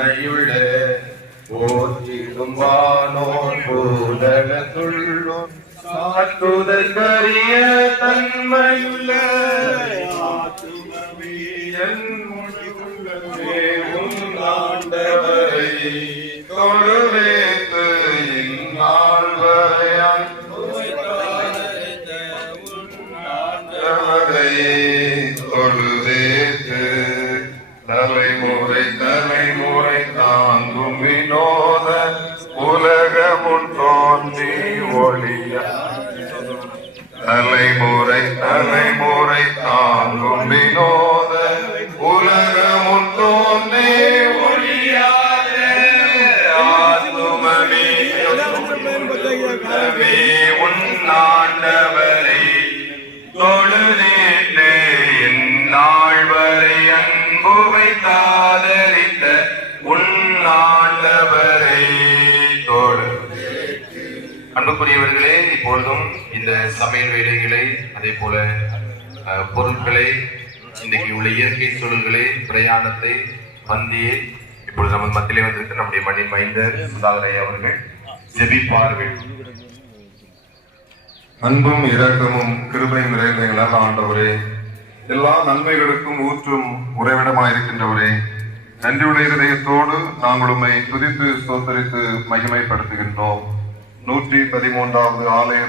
தன்மையுள்ள போற்றிடும் வானோர் பூதலத்துள்ளோர் சாற்றுதற்கரிய தன்மையுள்ள ஆத்துமவியன் முடிவுள்ளே உண்டாண்டவரை தொழுவேத்து இந்நாள் வரையான் தொழுவேத்து தலைமுறை தலைமுறை தாங்கும் வினோத உலகமுன் தோன்றி ஒளிய தலைமுறை தலைமுறை தாங்கும் வினோத உலகமுன் தோன்றி ஒளியாத ஆத்துமமே உன்னாண்டவரை தொழுதேத்து இந்நாள் வரை அன்பு வைத்தாதரித்த உன்னாண்டவரை தொழு. அன்புக்குரியவர்களே, இப்பொழுதும் இந்த சமையல் வேலைகளை அதே போல பொருட்களை இன்றைக்கு உள்ள இயற்கை சூழல்களை பிரயாணத்தை பந்தியை இப்பொழுது நம்ம மத்தியிலே வந்திருக்க நம்முடைய மணி மைந்தர் சுதாகரை அவர்கள் ஜெபிப்பார்கள். அன்பும் இரக்கமும் கிருபையும் நிறைந்த எங்களால் ஆண்டவரே, எல்லா நன்மைகளுக்கும் ஊற்றும் உறைவிடமாயிருக்கின்றவரே, நன்றியுடைய இதயத்தோடு நாங்கள் உம்மை துதித்து ஸ்தோத்தரித்து மகிமைப்படுத்துகின்றோம். 113வது ஆலய